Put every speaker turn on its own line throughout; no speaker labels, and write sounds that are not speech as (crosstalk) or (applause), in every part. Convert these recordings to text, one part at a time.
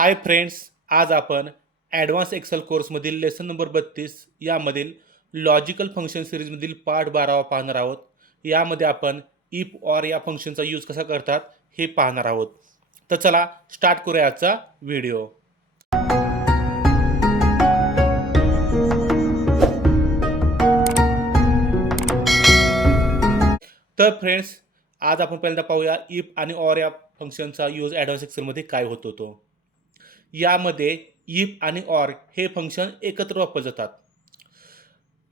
हाय friends आज आपण advance Excel कोर्समधील लेसन नंबर बत्तीस यामधील लॉजिकल फंक्शन सिरीजमधील पाठ बारावा पाहणार आहोत. यामध्ये आपण इफ ऑर या फंक्शनचा यूज कसा करतात हे पाहणार आहोत. तर चला स्टार्ट करूया आजचा व्हिडिओ तर फ्रेंड्स आज आपण पहिल्यांदा पाहूया इफ आणि ऑर या फंक्शनचा यूज ॲडव्हान्स एक्सेलमध्ये काय होतो तो यामध्ये इफ आणि ऑर हे फंक्शन एकत्र वापरले जातात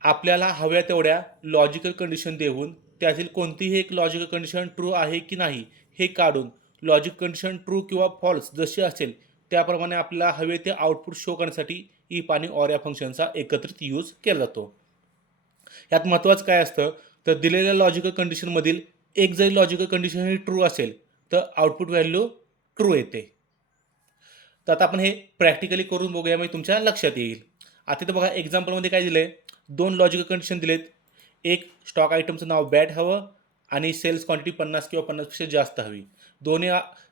आपल्याला हव्या तेवढ्या लॉजिकल कंडिशन देऊन त्यातील कोणतीही एक लॉजिकल कंडिशन ट्रू आहे की नाही हे काढून लॉजिक कंडिशन ट्रू किंवा फॉल्स जशी असेल त्याप्रमाणे आपल्याला हवे ते आउटपुट शो करण्यासाठी इफ आणि ऑर या फंक्शनचा एकत्रित यूज केला जातो. यात महत्त्वाचं काय असतं? तर दिलेल्या लॉजिकल कंडिशनमधील एक जरी लॉजिकल कंडिशन ही ट्रू असेल तर आउटपुट व्हॅल्यू ट्रू येते. तर आता आपण हे प्रॅक्टिकली करून बघूया म्हणजे तुमच्या लक्षात येईल. आता तर बघा एक्झाम्पलमध्ये काय दिलं आहे दोन लॉजिकल कंडिशन दिलेत. एक स्टॉक आयटमचं नाव बॅट हवं आणि सेल्स क्वांटिटी पन्नास किंवा पन्नासपेक्षा जास्त हवी. दोन्ही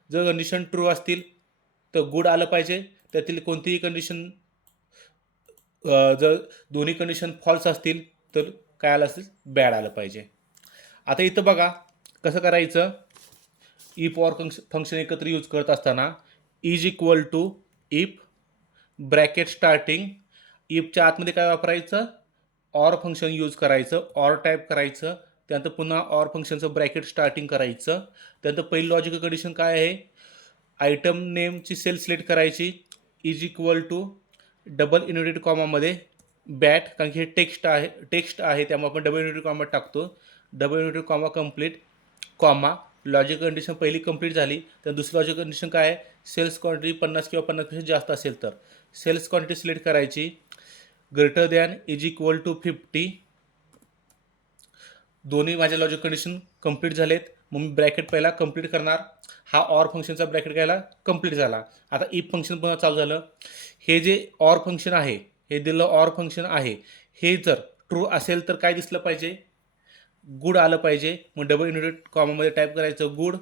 जर कंडिशन ट्रू असतील तर गुड आलं पाहिजे. त्यातील कोणतीही कंडिशन जर दोन्ही कंडिशन फॉल्स असतील तर काय आलं असेल? बॅड आलं पाहिजे. आता इथं बघा कसं करायचं? ई पॉवर कंक्श फंक्शन एकत्र यूज करत असताना is equal to if bracket starting इफच्या आतमध्ये काय वापरायचं? ऑर फंक्शन यूज करायचं ऑर टाईप करायचं त्यानंतर पुन्हा ऑर फंक्शनचं ब्रॅकेट स्टार्टिंग करायचं. त्यानंतर पहिली लॉजिकल कंडिशन काय आहे? आयटम नेमची सेल सिलेक्ट करायची. Is equal to double inverted कॉमामध्ये bat कारण की हे टेक्स्ट आहे टेक्स्ट आहे त्यामुळे आपण डबल इन्व्हर्टेड कॉमा टाकतो. Double inverted comma complete comma logic condition पहिली कंप्लीट झाली तर दुसरी लॉजिक कंडिशन काय आहे? सेल्स क्वांटिटी पन्नास किंवा पन्नासपेक्षा जास्त असेल तर. सेल्स क्वांटिटी सिलेक्ट करायची. Greater than is equal to fifty दोन्ही माझ्या लॉजिक कंडिशन कंप्लीट झालेत. मग मी ब्रॅकेट पहिला कंप्लीट करणार. हा ऑर फंक्शनचा ब्रॅकेट घ्यायला कंप्लीट झाला. आता इफ फंक्शन पुन्हा चालू झालं. हे जे ऑर फंक्शन आहे हे दिलं ऑर फंक्शन आहे हे जर ट्रू असेल तर काय दिसलं पाहिजे? गुड आलं पाहिजे. मग डबल युनिट कॉमामध्ये टाईप करायचं गुड.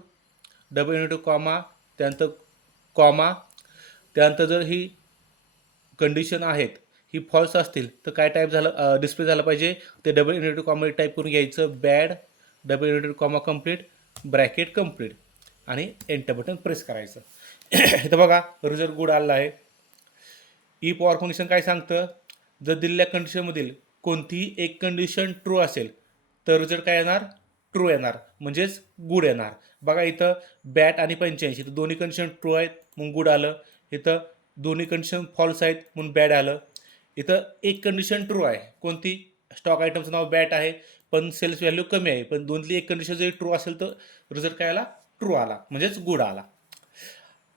डबल युनिट कॉमा त्यानंतर कॉमा त्यानंतर जर ही कंडिशन आहेत ही फॉल्स असतील तर काय टाईप झालं डिस्प्ले झालं पाहिजे. ते डबल युनिट कॉमामध्ये टाईप करून घ्यायचं. Bad double unit comma complete bracket complete आणि एंटर बटन प्रेस करायचं. (coughs) इथं बघा रिझल्ट गुड आलेला आहे. ई पॉवर फंक्शन काय सांगतं? जर दिलेल्या कंडिशनमधील कोणतीही एक कंडिशन ट्रू असेल तर रिझल्ट काय येणार? ट्रू येणार. म्हणजेच गुड येणार. बघा इथं बॅट आणि पंच्याऐंशी तर दोन्ही कंडिशन ट्रू आहेत म्हणून गुड आलं. इथं दोन्ही कंडिशन फॉल्स आहेत म्हणून बॅड आलं. इथं एक कंडिशन ट्रू आहे. कोणती? स्टॉक आयटमचं नाव बॅट आहे पण सेल्स व्हॅल्यू कमी आहे. पण दोनली एक कंडिशन जरी ट्रू असेल तर रिझल्ट काय आला? ट्रू आला. म्हणजेच गुड आला.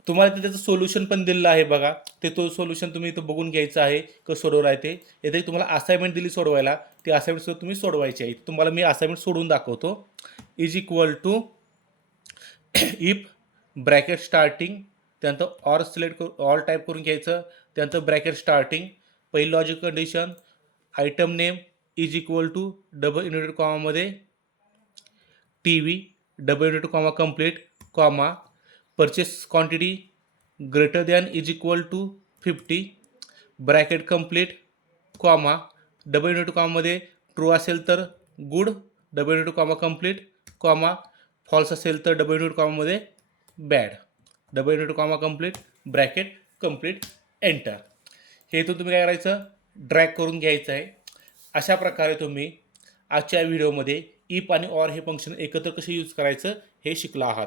तुम्हाला इथे त्याचं सोल्युशन पण दिलेलं आहे बघा. ते तो सोल्युशन तुम्ही इथं बघून घ्यायचं आहे कसं सोडवलं आहे ते. येथे तुम्हाला असाइनमेंट दिली सोडवायला. ते असाइनमेंट सुद्धा तुम्ही सोडवायची आहे. तुम्हाला मी असाइनमेंट सोडून दाखवतो. Is equal to if bracket starting त्यानंतर ऑर सिलेक्ट करू ऑल टाईप करून घ्यायचं. त्यानंतर ब्रॅकेट स्टार्टिंग पहिली logic condition item name is equal to double unit कॉमामध्ये T V double unit comma complete comma purchase quantity greater than is equal to fifty bracket complete comma double unit कॉमामध्ये true असेल तर good double unit comma complete comma false असेल तर double unit कॉमामध्ये bad double unit comma complete bracket complete enter हे इथून तुम्ही काय करायचं? Drag करून घ्यायचं आहे. अशा प्रकारे तुम्ही आजच्या व्हिडिओमध्ये इफ आणि ऑर हे फंक्शन एकत्र कसे यूज करायचं हे शिकला आहात.